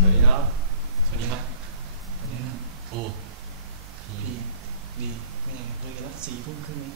สวัสดีครับ สวัสดีครับสโอ้ดีดีไม่อย่างไรเลยแล้วสี่ทุ่มครึ่งนี้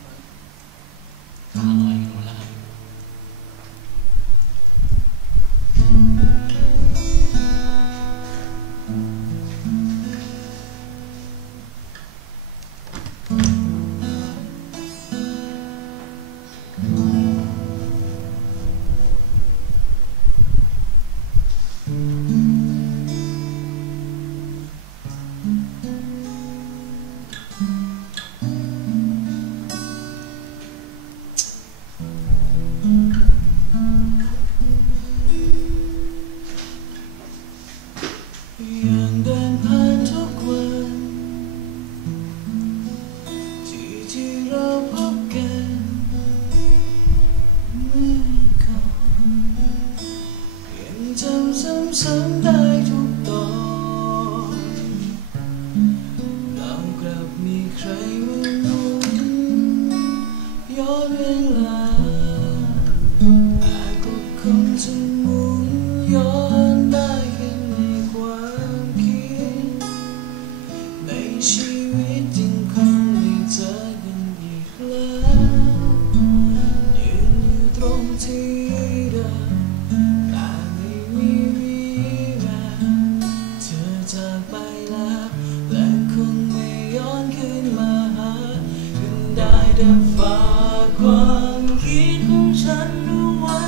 แต่ฝากความคิดของฉันเอาไว้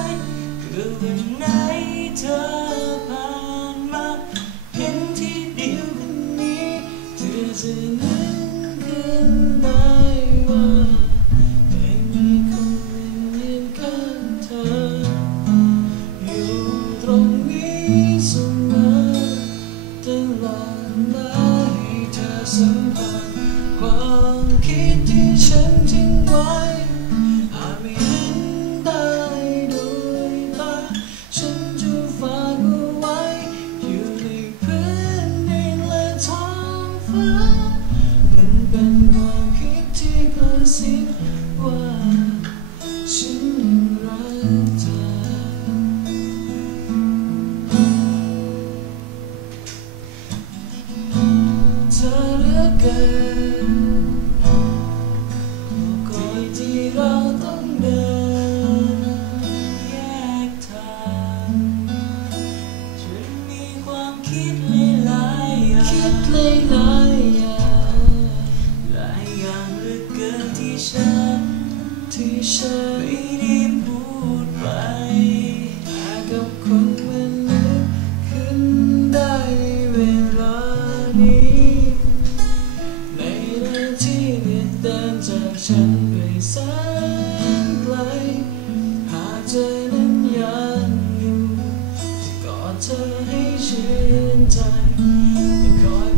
คือวันไหนเธอผ่านมาเห็นที่เดียวกันนี้เธอจะนึกขึ้นได้ว่าไม่มีคนยือนกันเธออยู่ตรงนี้ เป็นความคิดที่กระซิบว่า ฉันยังรักเธอ เธอเลือเกิน ที่ฉันไม่ได้พูดไปหากกับคนมันนึกขึ้นได้เวลานี้ ในนาทีเนี่ยเดินจากฉันไปแสนไกล หาเจอนั้นยังอยู่กอดเธอให้ชื่นใจคอย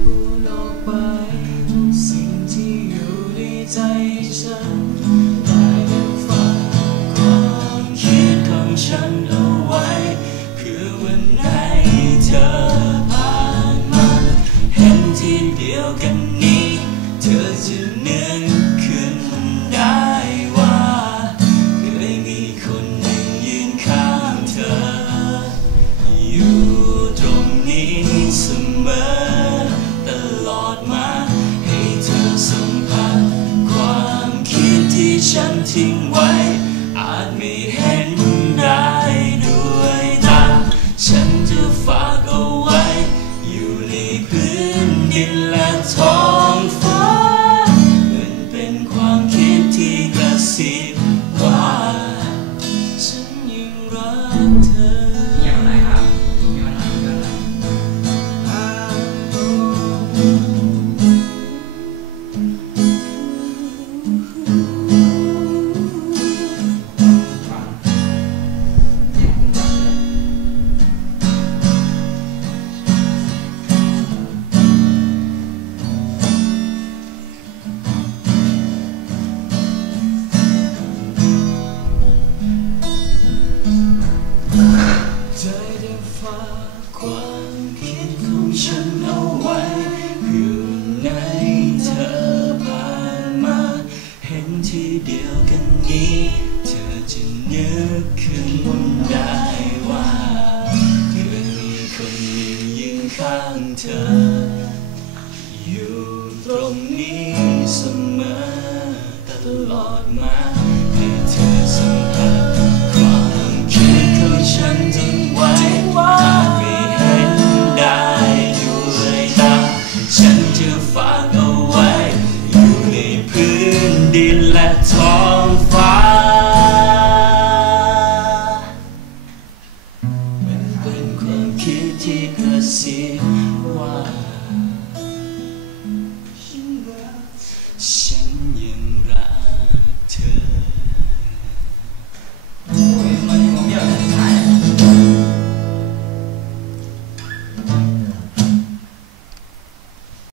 ti. เธอจะนึกขึ้นได้ว่าเธอมีคนยืนข้างเธอ อยู่ตรงนี้เสมอ ที่